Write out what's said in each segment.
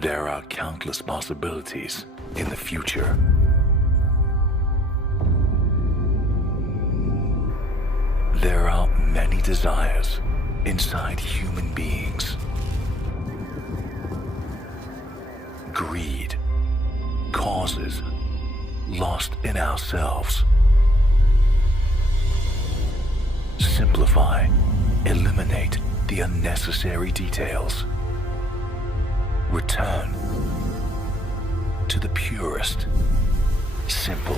There are countless possibilities in the future. There are many desires inside human beings. Greed, causes lost in ourselves. Simplify, eliminate the unnecessary details. Return to the purest, simple.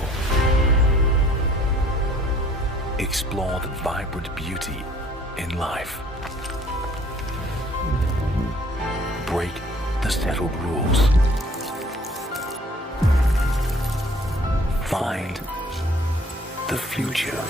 Explore the vibrant beauty in life. Break the settled rules. Find the future.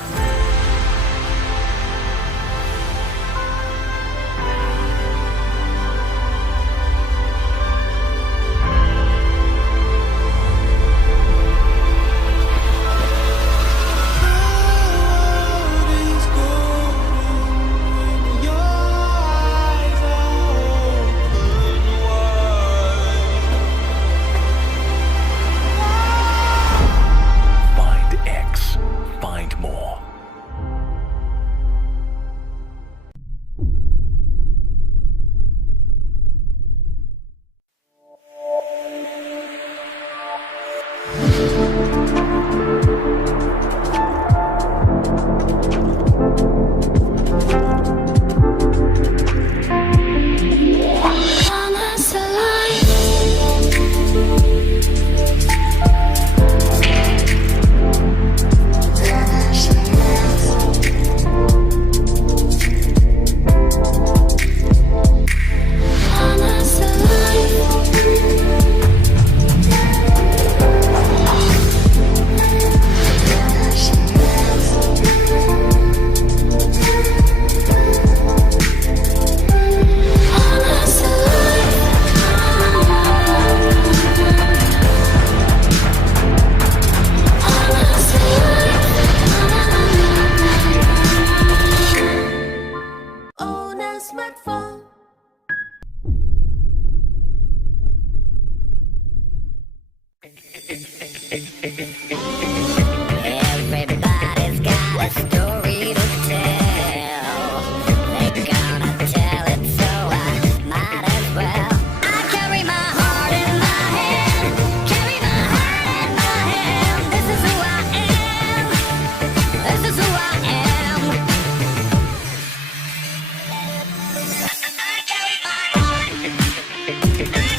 Everybody's got a story to tell. They're gonna tell it, so I might as well. I carry my heart in my hand, carry my heart in my hand. This is who I am, this is who I am. I carry my heart.